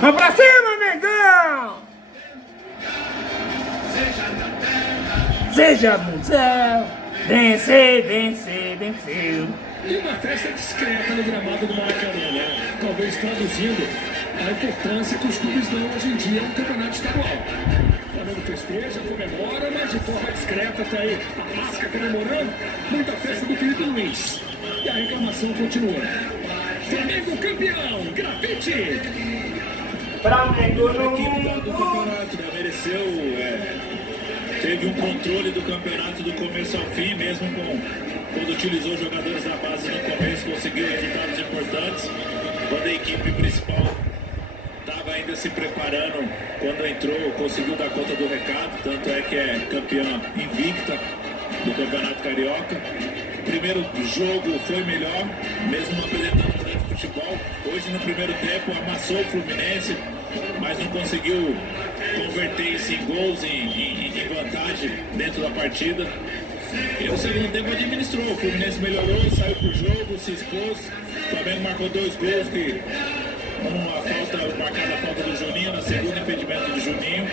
Vamos pra cima, Mengão! Seja mundial, vencer, vencer, venceu. E uma festa discreta no gramado do Maracanã, né? Talvez traduzindo a importância que os clubes dão hoje em dia ao campeonato estadual. O Flamengo festeja, comemora, mas de forma discreta, tá aí a Máscara comemorando, muita festa do Felipe Luiz. E a reclamação continua. Flamengo campeão, grafite! Flamengo no A equipe do campeonato, né, mereceu, teve um controle do campeonato do começo ao fim, mesmo quando utilizou jogadores da base no começo, conseguiu resultados importantes. Quando a equipe principal estava ainda se preparando, quando entrou, conseguiu dar conta do recado, tanto é que é campeã invicta do Campeonato Carioca. O primeiro jogo foi melhor, mesmo apresentando um grande futebol. Hoje, no primeiro tempo, amassou o Fluminense, mas não conseguiu converter isso em gols, em vantagem dentro da partida. E o segundo tempo administrou, o Fluminense melhorou, saiu pro jogo, se expôs. O Flamengo marcou 2 gols, marcada a falta do Juninho, na segunda impedimento do Juninho.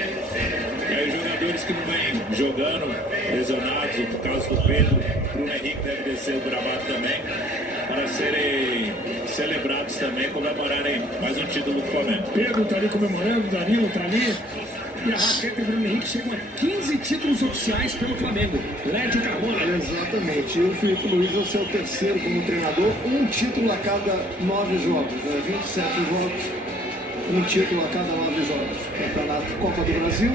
E aí os jogadores que não vêm jogando, lesionados, no caso do Pedro, Bruno Henrique deve descer o gramado também, para serem celebrados também, comemorarem mais um título do Flamengo. Pedro tá ali comemorando, Danilo tá ali. E a Rascaeta e o Bruno Henrique chegam a 15 títulos oficiais pelo Flamengo. Lédio Carmona. Exatamente. E o Felipe Luiz é o seu terceiro como treinador. Um título a cada 9 jogos. 27 jogos, um título a cada 9 jogos. Campeonato Copa do Brasil,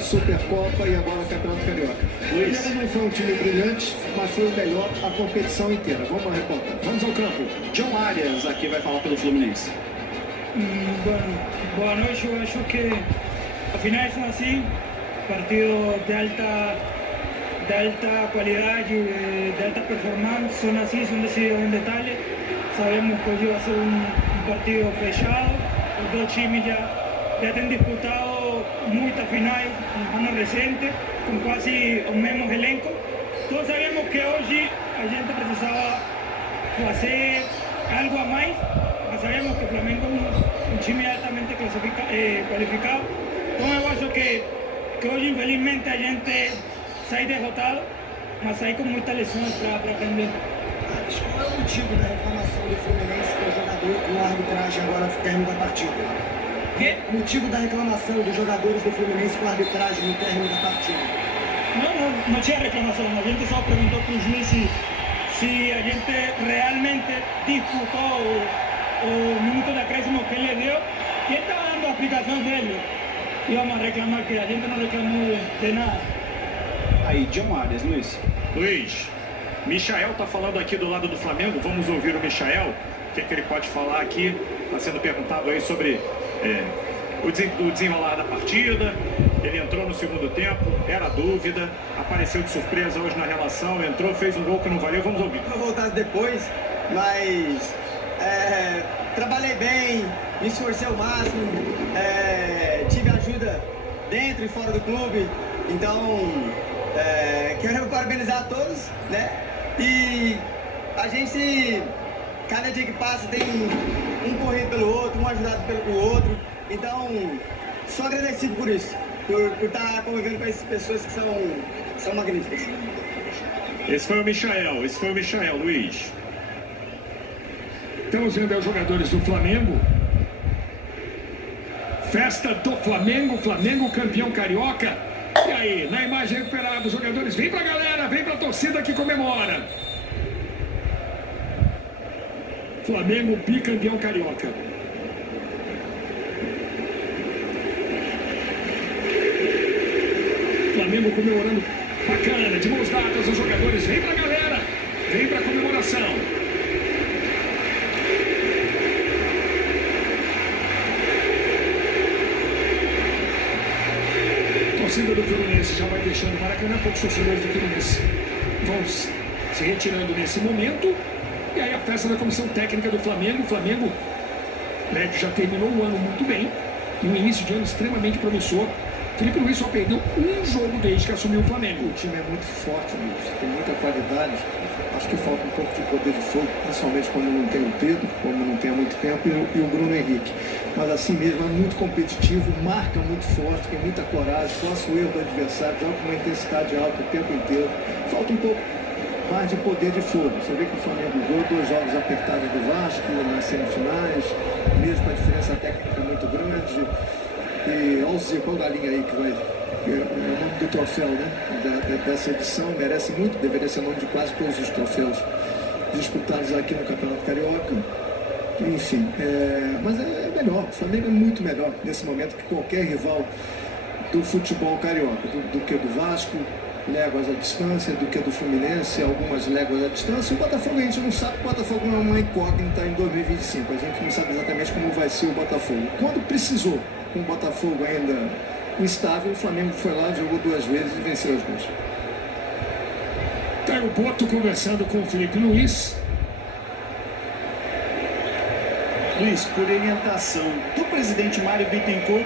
Supercopa e agora Campeonato Carioca. Luiz. Não foi um time brilhante, mas foi o melhor a competição inteira. Vamos ao repórter. Vamos ao campo. John Arias aqui vai falar pelo Fluminense. Boa noite. Eu acho que as finais são assim, partidos de alta qualidade, de alta performance, são assim, são decididos em detalhe. Sabemos que hoje vai ser um partido fechado, os dois times já têm disputado muitas finais no ano recente, com quase os mesmos elencos. Todos sabemos que hoje a gente precisava fazer algo a mais, mas sabemos que o Flamengo é um time altamente qualificado. Então eu acho que hoje infelizmente a gente sai derrotado, mas sai com muitas lições para aprender. Qual é o motivo da reclamação do Fluminense para o jogador com a arbitragem agora no término da partida? O motivo da reclamação dos jogadores do Fluminense com a arbitragem no término da partida? Não tinha reclamação, a gente só perguntou para o juiz se a gente realmente disputou o minuto de acréscimo que ele deu, e ele estava dando a explicação dele. E vamos a reclamar que a gente não reclamou de nada. Aí, John Arias, Luiz. Luiz, Michael tá falando aqui do lado do Flamengo. Vamos ouvir o Michael. O que ele pode falar aqui? Está sendo perguntado aí sobre o desenrolar da partida. Ele entrou no segundo tempo, era dúvida, apareceu de surpresa hoje na relação, entrou, fez um gol que não valeu. Vamos ouvir. Eu voltasse depois, mas trabalhei bem, me esforcei ao máximo, tive ajuda dentro e fora do clube, então quero parabenizar a todos, né? E a gente, cada dia que passa, tem um corrido pelo outro, um ajudado pelo outro, então sou agradecido por isso, por estar convivendo com essas pessoas que são magníficas. Esse foi o Michael, Luiz. Estamos vendo aí os jogadores do Flamengo. Festa do Flamengo, Flamengo campeão carioca. E aí, na imagem recuperada, os jogadores, vem pra galera, vem pra torcida que comemora. Flamengo bicampeão carioca. Flamengo comemorando bacana, de mãos dadas, os jogadores, vem pra galera, vem pra comemoração. A torcida do Fluminense já vai deixando o Maracanã, poucos torcedores do Fluminense vão se retirando nesse momento. E aí a festa da comissão técnica do Flamengo. O Flamengo, Lédio, já terminou o ano muito bem, e um início de ano extremamente promissor. Felipe Luiz só perdeu um jogo desde que assumiu o Flamengo. O time é muito forte, Luiz, tem muita qualidade. Acho que falta um pouco de poder de fogo, principalmente quando não tem o Pedro, como não tem há muito tempo, e o Bruno Henrique. Mas assim mesmo, é muito competitivo, marca muito forte, tem muita coragem, força o erro do adversário, joga com uma intensidade alta o tempo inteiro. Falta um pouco mais de poder de fogo. Você vê que o Flamengo ganhou 2 jogos apertados do Vasco nas semifinais, mesmo com a diferença técnica muito grande. E olha o Zico, olha a galinha aí que vai... É o nome do troféu, né? Dessa edição, merece muito, deveria ser o nome de quase todos os troféus disputados aqui no Campeonato Carioca. Enfim, mas é melhor, o Flamengo é muito melhor nesse momento que qualquer rival do futebol carioca, do que do Vasco, léguas à distância, do que do Fluminense, algumas léguas à distância. O Botafogo a gente não sabe, o Botafogo é uma incógnita em 2025, a gente não sabe exatamente como vai ser o Botafogo. Quando precisou, com o Botafogo ainda instável, o Flamengo foi lá, jogou 2 vezes e venceu as 2. Tá aí o Boto conversando com o Felipe Luiz. Luiz, por orientação do presidente Mário Bittencourt,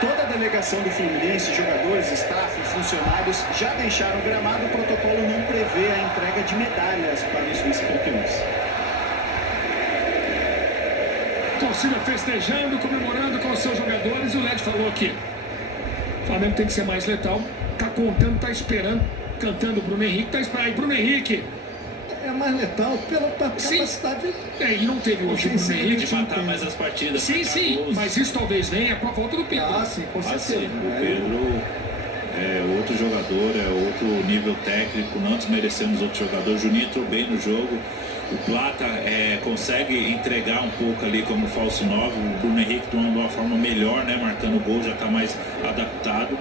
toda a delegação do Fluminense, jogadores, staff, funcionários, já deixaram o gramado. O protocolo não prevê a entrega de medalhas para os vice-campeões. Torcida festejando, comemorando com os seus jogadores. O Led falou aqui: o Flamengo tem que ser mais letal. Tá contando, tá esperando, cantando o Bruno Henrique. Tá esperando aí, Bruno Henrique. É mais letal pela capacidade. E não teve hoje o Bruno Henrique De matar mais as partidas. Sim, gols. mas isso talvez venha com a volta do Pedro. Ah, sim, com certeza. Assim, o Pedro é outro jogador, é outro nível técnico, não desmerecemos outro jogador. O Juninho entrou bem no jogo. O Plata consegue entregar um pouco ali como falso 9. O Bruno Henrique de uma forma melhor, né? Marcando o gol, já está mais adaptado.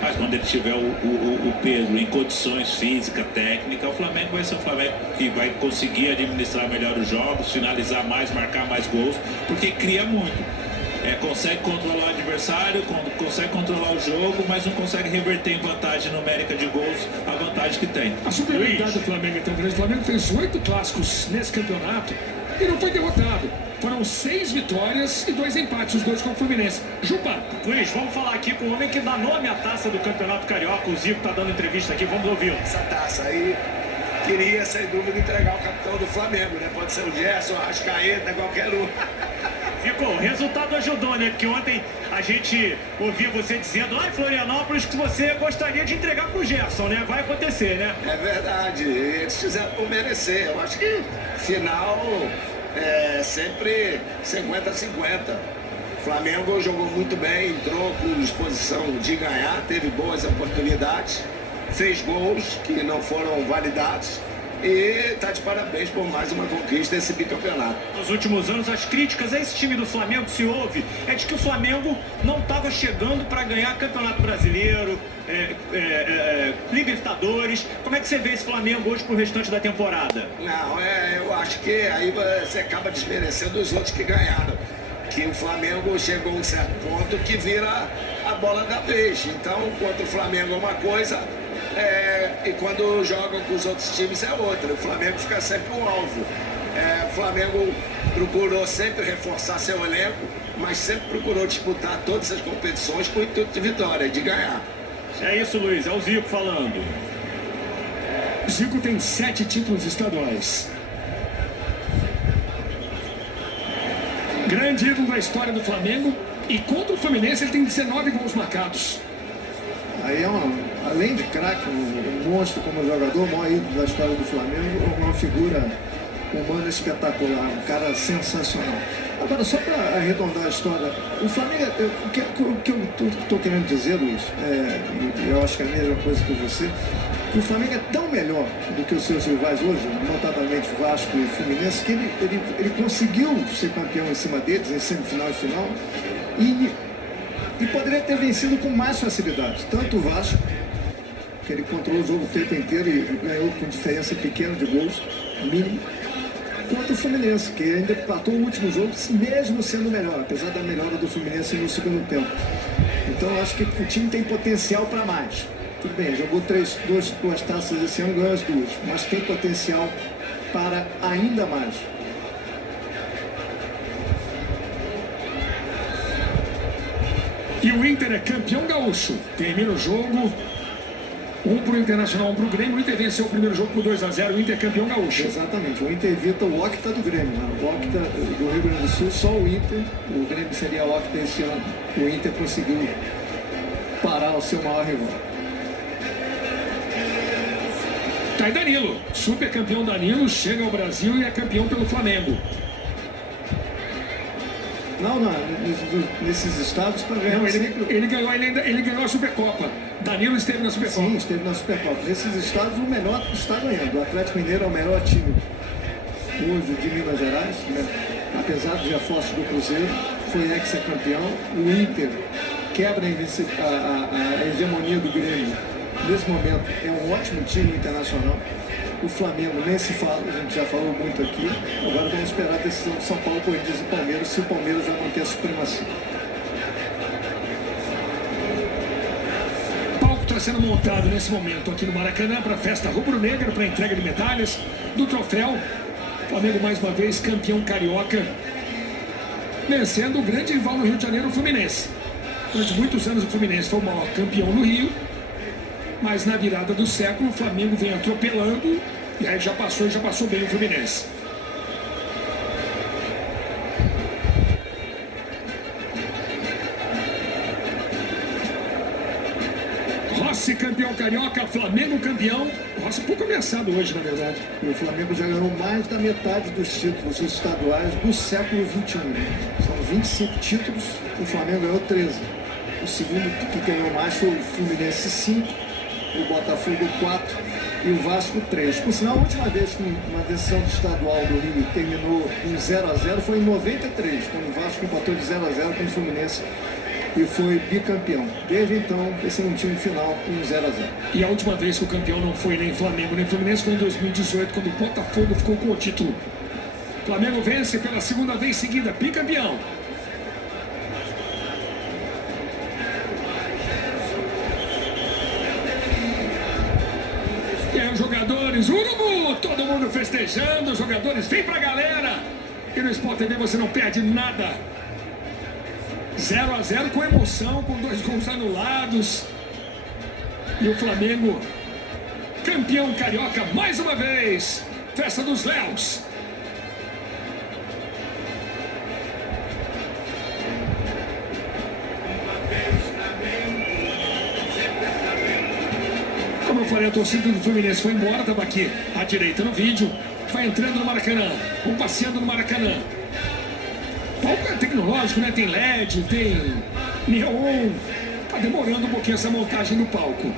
Mas quando ele tiver o Pedro em condições físicas, técnicas, o Flamengo vai ser um Flamengo que vai conseguir administrar melhor os jogos, finalizar mais, marcar mais gols, porque cria muito. Consegue controlar o adversário, consegue controlar o jogo, mas não consegue reverter em vantagem numérica de gols a vantagem que tem. A superioridade do Flamengo é tão grande. O Flamengo fez 8 clássicos nesse campeonato e não foi derrotado. Foram 6 vitórias e 2 empates, os 2 com o Fluminense. Juba. Luiz, vamos falar aqui com o homem que dá nome à taça do Campeonato Carioca. O Zico tá dando entrevista aqui, vamos ouvir. Essa taça aí, queria sem dúvida entregar o capitão do Flamengo, né? Pode ser o Gerson, o Arrascaeta, qualquer um. Ficou, o resultado ajudou, né? Porque ontem a gente ouvia você dizendo lá em Florianópolis que você gostaria de entregar pro Gerson, né? Vai acontecer, né? É verdade, eles fizeram por merecer. Eu acho que final sempre 50-50. O Flamengo jogou muito bem, entrou com disposição de ganhar, teve boas oportunidades, fez gols que não foram validados. E tá de parabéns por mais uma conquista desse bicampeonato. Nos últimos anos, as críticas a esse time do Flamengo que se ouve é de que o Flamengo não estava chegando para ganhar Campeonato Brasileiro, Libertadores. Como é que você vê esse Flamengo hoje pro restante da temporada? Não, eu acho que aí você acaba desmerecendo os outros que ganharam. Que o Flamengo chegou a um certo ponto que vira a bola da vez. Então, enquanto o Flamengo é uma coisa... e quando jogam com os outros times é outra. O Flamengo fica sempre um alvo. O Flamengo procurou sempre reforçar seu elenco, mas sempre procurou disputar todas as competições com o intuito de vitória, de ganhar. É isso, Luiz, é o Zico falando. Zico tem 7 títulos estaduais. Grande ídolo da história do Flamengo. E contra o Fluminense ele tem 19 gols marcados. Aí além de craque, um monstro como jogador, o maior ídolo da história do Flamengo, uma figura humana espetacular, um cara sensacional. Agora, só para arredondar a história, o Flamengo, o que eu estou querendo dizer, Luiz, eu acho que é a mesma coisa que você, que o Flamengo é tão melhor do que os seus rivais hoje, notadamente Vasco e Fluminense, que ele conseguiu ser campeão em cima deles, em semifinal e final, e poderia ter vencido com mais facilidade. Tanto o Vasco, que ele controlou o jogo o tempo inteiro e ganhou com diferença pequena de gols, mínimo, quanto o Fluminense, que ainda empatou o último jogo, mesmo sendo melhor, apesar da melhora do Fluminense no segundo tempo. Então eu acho que o time tem potencial para mais. Tudo bem, jogou duas taças esse ano, ganhou as 2, mas tem potencial para ainda mais. E o Inter é campeão gaúcho. Termina o jogo Um pro Internacional, um pro Grêmio. O Inter venceu o primeiro jogo por 2-0. O Inter é campeão gaúcho. Exatamente. O Inter evita o Octa do Grêmio. Né? O Octa do Rio Grande do Sul, só o Inter. O Grêmio seria o Octa esse ano. O Inter conseguiu parar o seu maior rival. Tá aí Danilo. Super campeão Danilo. Chega ao Brasil e é campeão pelo Flamengo. Não, nesses estados para ganhar. Não, ele ganhou a Supercopa. Danilo esteve na Supercopa. Sim, esteve na Supercopa. Nesses estados, o melhor está ganhando. O Atlético Mineiro é o melhor time hoje de Minas Gerais, né? Apesar dos reforços do Cruzeiro, foi ex-campeão. O Inter quebra a hegemonia do Grêmio. Nesse momento, é um ótimo time internacional. O Flamengo nem se fala, a gente já falou muito aqui. Agora vamos esperar a decisão de São Paulo, Corinthians e Palmeiras, se o Palmeiras vai manter a supremacia. O palco está sendo montado nesse momento aqui no Maracanã para a festa rubro-negra, para a entrega de medalhas do troféu. Flamengo mais uma vez campeão carioca, vencendo o grande rival no Rio de Janeiro, o Fluminense. Durante muitos anos o Fluminense foi o maior campeão no Rio. Mas na virada do século o Flamengo vem atropelando e aí já passou bem o Fluminense. Rossi campeão carioca, Flamengo campeão. Rossi um pouco ameaçado hoje, na verdade. E o Flamengo já ganhou mais da metade dos títulos estaduais do século XXI. São 25 títulos, o Flamengo ganhou 13. O segundo que ganhou mais foi o Fluminense 5. O Botafogo 4 e o Vasco 3. Por sinal, a última vez que uma decisão do estadual do Rio terminou em 0-0 foi em 93, quando o Vasco empatou de 0-0 com o Fluminense e foi bicampeão. Desde então, esse é um time final com 0-0. E a última vez que o campeão não foi nem Flamengo nem Fluminense foi em 2018, quando o Botafogo ficou com o título. Flamengo vence pela segunda vez seguida, bicampeão. Os jogadores, Urubu, todo mundo festejando, os jogadores, vem pra galera. E no Sport TV você não perde nada. 0-0 com emoção, com 2 gols anulados. E o Flamengo, campeão carioca mais uma vez. Festa dos Léus. Como eu falei, a torcida do Fluminense foi embora, estava aqui à direita no vídeo, vai entrando no Maracanã, vão passeando no Maracanã. O palco é tecnológico, né? Tem LED, tem neon, tá demorando um pouquinho essa montagem do palco.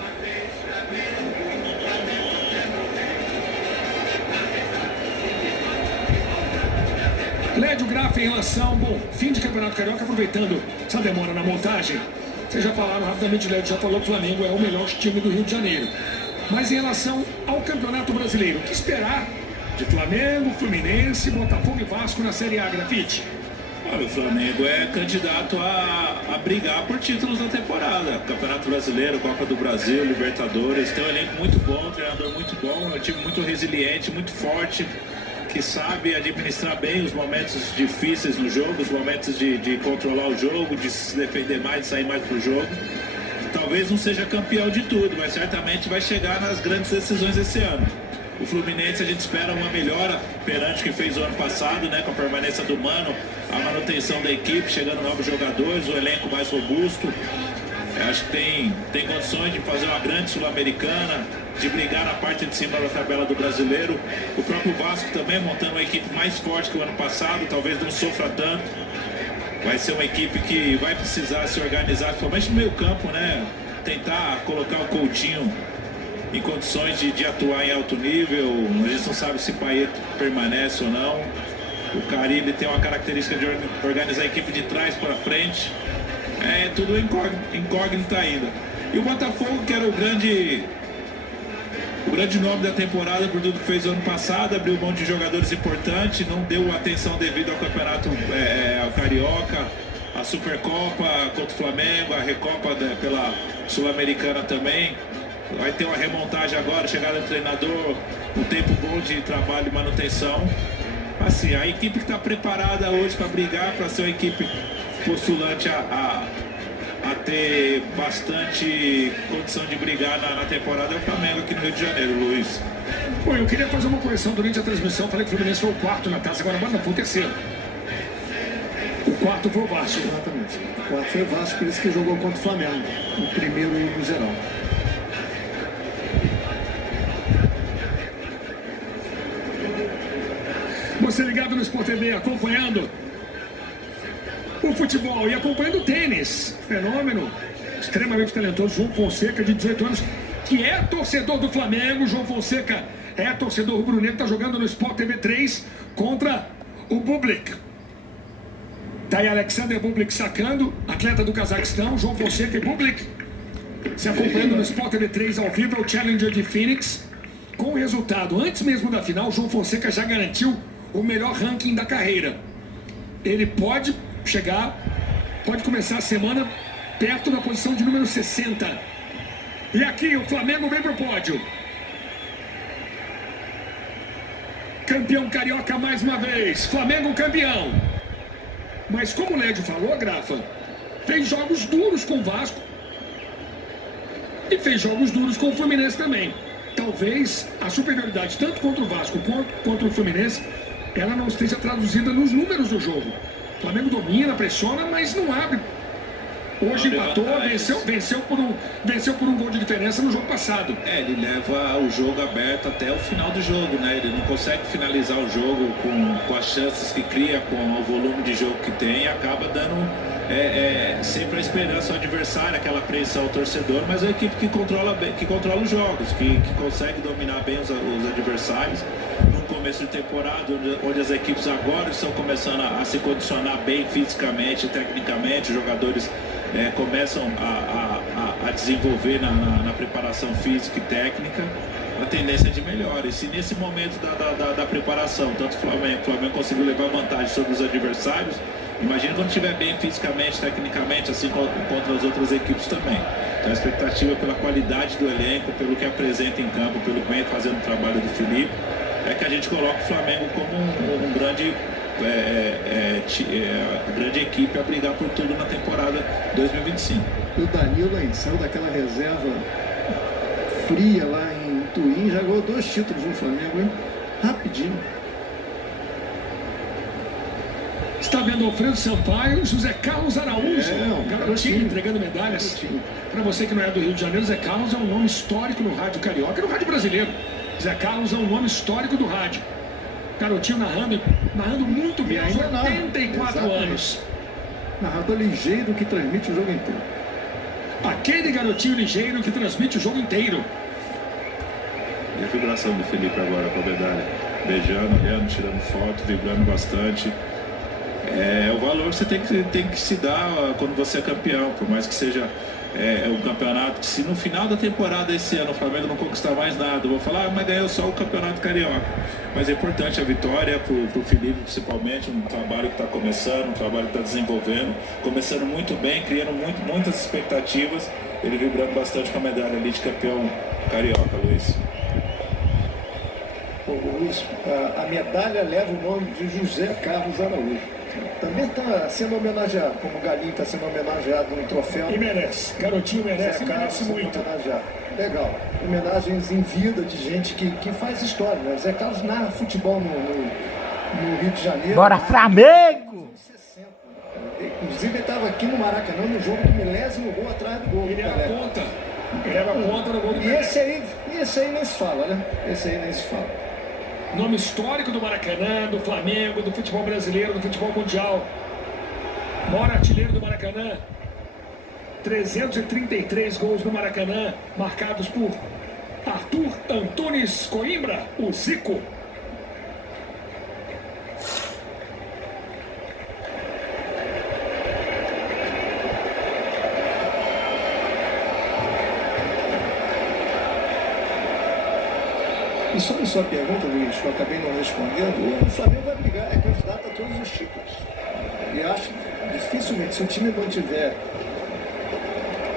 LED, o gráfico em relação, bom, fim de Campeonato Carioca, aproveitando essa demora na montagem. Vocês já falaram rapidamente, o Led já falou que o Flamengo é o melhor time do Rio de Janeiro. Mas em relação ao Campeonato Brasileiro, o que esperar de Flamengo, Fluminense, Botafogo e Vasco na Série A, Grafite? Olha, o Flamengo é candidato a brigar por títulos da temporada. Campeonato Brasileiro, Copa do Brasil, Libertadores. Tem um elenco muito bom, um treinador muito bom, é um time muito resiliente, muito forte, que sabe administrar bem os momentos difíceis no jogo, os momentos de controlar o jogo, de se defender mais, de sair mais pro jogo. Talvez não seja campeão de tudo, mas certamente vai chegar nas grandes decisões esse ano. O Fluminense, a gente espera uma melhora perante o que fez o ano passado, né, com a permanência do Mano, a manutenção da equipe, chegando novos jogadores, o elenco mais robusto. Eu acho que tem condições de fazer uma grande Sul-Americana, de brigar na parte de cima da tabela do Brasileiro. O próprio Vasco também montando uma equipe mais forte que o ano passado, talvez não sofra tanto. Vai ser uma equipe que vai precisar se organizar, principalmente no meio campo, né? Tentar colocar o Coutinho em condições de atuar em alto nível. A gente não sabe se o Payet permanece ou não. O Caribe tem uma característica de organizar a equipe de trás para frente. É tudo incógnita ainda. E o Botafogo, que era o grande nome da temporada por tudo que fez o ano passado, abriu mão de jogadores importantes, não deu atenção devido ao campeonato ao Carioca, a Supercopa contra o Flamengo, a Recopa pela Sul-Americana também. Vai ter uma remontagem agora, chegada do treinador, um tempo bom de trabalho e manutenção. Assim, a equipe que está preparada hoje para brigar, para ser uma equipe postulante a a ter bastante condição de brigar na temporada é o Flamengo aqui no Rio de Janeiro, Luiz. Bom, eu queria fazer uma correção durante a transmissão. Falei que o Fluminense foi o quarto na taça, agora não, foi o terceiro. O quarto foi o Vasco. Exatamente. O quarto foi o Vasco, por isso que jogou contra o Flamengo. O primeiro no geral. Você ligado no Sport TV, acompanhando o futebol e acompanhando o tênis. Fenômeno, extremamente talentoso, João Fonseca, de 18 anos, que é torcedor do Flamengo. João Fonseca é torcedor rubro-negro, está jogando no Sport TV 3 contra o Bublik. Tá aí Alexander Bublik sacando, atleta do Cazaquistão, João Fonseca e Bublik se acompanhando no Sport TV 3 ao vivo, o Challenger de Phoenix. Com o resultado, antes mesmo da final, João Fonseca já garantiu o melhor ranking da carreira. Ele pode chegar, pode começar a semana perto da posição de número 60. E aqui o Flamengo vem pro pódio. Campeão carioca mais uma vez. Flamengo campeão. Mas como o Lédio falou, Grafa, fez jogos duros com o Vasco e fez jogos duros com o Fluminense também. Talvez a superioridade tanto contra o Vasco quanto contra o Fluminense ela não esteja traduzida nos números do jogo. O Flamengo domina, pressiona, mas não abre. Hoje empatou, venceu por um gol de diferença no jogo passado. Ele leva o jogo aberto até o final do jogo, né? Ele não consegue finalizar o jogo com as chances que cria, com o volume de jogo que tem, e acaba dando sempre a esperança ao adversário, aquela apreensão ao torcedor, mas é a equipe que controla os jogos, que consegue dominar bem os adversários. No começo de temporada, onde as equipes agora estão começando a se condicionar bem fisicamente, tecnicamente, os jogadores começam a desenvolver na preparação física e técnica, a tendência é de melhora. E se nesse momento da preparação, tanto o Flamengo conseguiu levar vantagem sobre os adversários, imagina quando estiver bem fisicamente, tecnicamente, assim contra as outras equipes também. Então a expectativa é pela qualidade do elenco, pelo que apresenta em campo, pelo que vem fazendo o trabalho do Felipe, é que a gente coloca o Flamengo como um grande equipe a brigar por tudo na temporada 2025. E o Danilo aí saiu daquela reserva fria lá em Turim, já ganhou 2 títulos no Flamengo, hein? Rapidinho. Está vendo Alfredo Sampaio, José Carlos Araújo, garotinho entregando medalhas. Para você que não é do Rio de Janeiro, Zé Carlos é um nome histórico no rádio carioca e no rádio brasileiro. Zé Carlos é um nome histórico do rádio. Garotinho narrando muito bem, aos 84 anos. Narrador ligeiro que transmite o jogo inteiro. Aquele garotinho ligeiro que transmite o jogo inteiro. E a vibração do Felipe agora com a medalha. Beijando, olhando, tirando foto, vibrando bastante. É o valor que você tem que se dar quando você é campeão, por mais que seja um campeonato que, se no final da temporada esse ano o Flamengo não conquistar mais nada, eu vou falar, mas ganhou só o campeonato carioca. Mas é importante a vitória pro Felipe, principalmente, um trabalho que está começando, um trabalho que está desenvolvendo, começando muito bem, criando muitas expectativas, ele vibrando bastante com a medalha ali de campeão carioca, Luiz. Luiz, a medalha leva o nome de José Carlos Araújo. Também está sendo homenageado, como o Galinho está sendo homenageado no troféu. E merece, garotinho merece, merece muito. Legal, homenagens em vida de gente que faz história, né? Zé Carlos narra futebol no Rio de Janeiro. Bora, Flamengo! Inclusive ele estava aqui no Maracanã, no jogo do milésimo gol atrás do gol. Ele era ponta no gol do E esse aí nem se fala, né? Esse aí nem se fala. Nome histórico do Maracanã, do Flamengo, do futebol brasileiro, do futebol mundial. Maior artilheiro do Maracanã. 333 gols no Maracanã, marcados por Arthur Antunes Coimbra, o Zico. E sobre sua pergunta, Luiz, que eu acabei não respondendo, o Flamengo vai brigar, é candidato a todos os títulos. E acho que dificilmente, se o time não tiver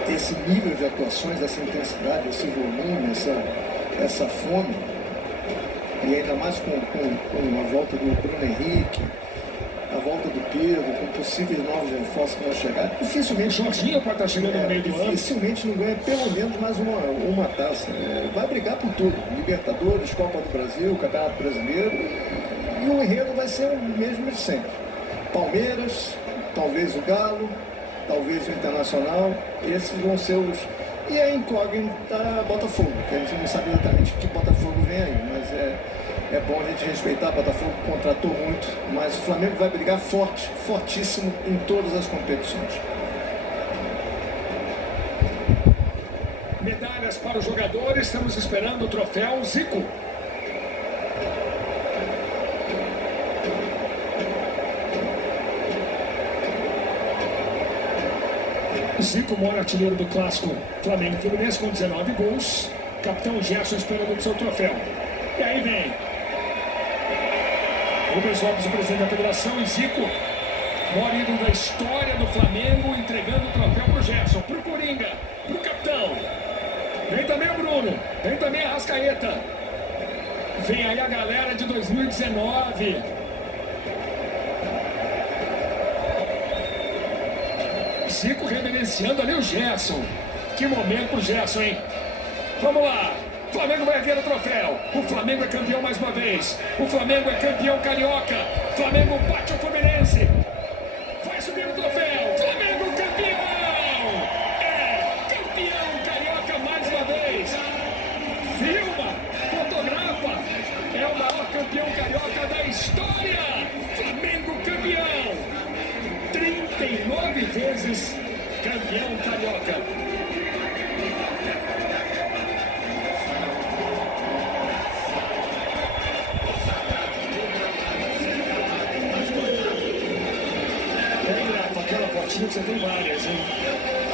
esse nível de atuações, essa intensidade, esse volume, essa fome, e ainda mais com a volta do Bruno Henrique, a volta do Pedro, com possíveis novos reforços que vão chegar, dificilmente Jorginho pode estar chegando no meio do ano. dificilmente não ganha pelo menos mais uma taça. Vai brigar por tudo. Libertadores, Copa do Brasil, Campeonato Brasileiro. E o enredo vai ser o mesmo de sempre. Palmeiras, talvez o Galo, talvez o Internacional. Esses vão ser os... E a incógnita Botafogo, que a gente não sabe exatamente que Botafogo vem aí, mas é bom a gente respeitar. Botafogo contratou muito, mas o Flamengo vai brigar forte, fortíssimo em todas as competições. Medalhas para os jogadores, estamos esperando o troféu Zico. Zico, maior artilheiro do clássico Flamengo e Fluminense com 19 gols. Capitão Gerson esperando o seu troféu. E aí vem Rubens Lopes, o presidente da federação, e Zico, maior ídolo da história do Flamengo, entregando o troféu pro Gerson, pro Coringa, pro capitão. Vem também o Bruno, vem também a Arrascaeta. Vem aí a galera de 2019. Zico reverenciando ali o Gerson. Que momento pro Gerson, hein? Vamos lá. O Flamengo vai erguer o troféu. O Flamengo é campeão mais uma vez. O Flamengo é campeão carioca. O Flamengo bate o Fluminense. Vai subir o troféu. Flamengo campeão! É campeão carioca mais uma vez. Filma, fotografa. É o maior campeão carioca da história. Flamengo campeão. 39 vezes campeão carioca. Aquela fotinha que você tem várias, hein?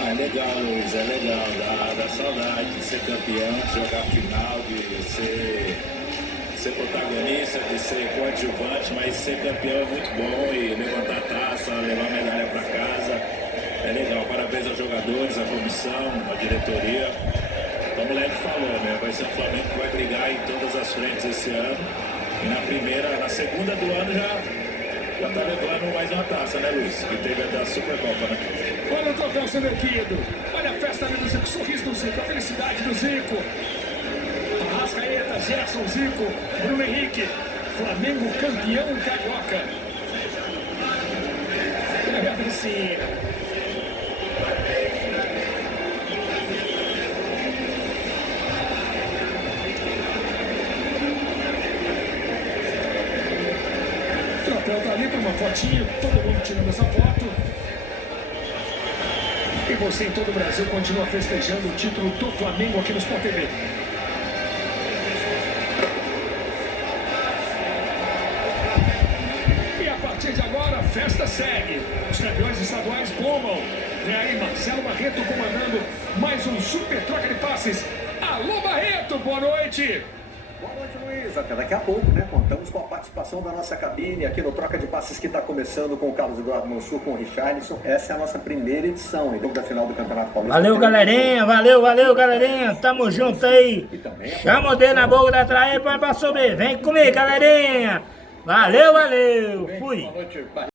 É legal, Luiz, é legal. Dá saudade de ser campeão, de jogar final, de ser protagonista, de ser coadjuvante, mas ser campeão é muito bom e levantar a taça, levar a medalha para casa. É legal. Parabéns aos jogadores, à comissão, à diretoria. Como o Leandro falou, né? Vai ser o Flamengo que vai brigar em todas as frentes esse ano. E na segunda do ano já tá levando mais uma taça, né, Luiz? Que teve a da Supercopa, né? Olha o troféu sendo erguido. Olha a festa ali do Zico, o sorriso do Zico, a felicidade do Zico. Arrascaeta, Gerson, Zico, Bruno Henrique. Flamengo campeão carioca. Olha a Bricinha. O troféu tá ali para uma fotinha, todo mundo tirando essa foto. E você em todo o Brasil continua festejando o título do Flamengo aqui no Sport TV. E a partir de agora, a festa segue. Os campeões estaduais bombam. Vem aí Marcelo Barreto comandando mais um super troca de passes. Alô Barreto, boa noite! Boa noite, Luiz. Até daqui a pouco, né? Contamos com a participação da nossa cabine aqui no Troca de Passes que está começando com o Carlos Eduardo Mansur, com o Richarlison. Essa é a nossa primeira edição, então, da final do Campeonato Paulista. Valeu, galerinha. Valeu, galerinha. Tamo junto aí. Chama o dedo na boca da traia pra subir. Vem comigo, galerinha. Valeu. Fui. Boa noite.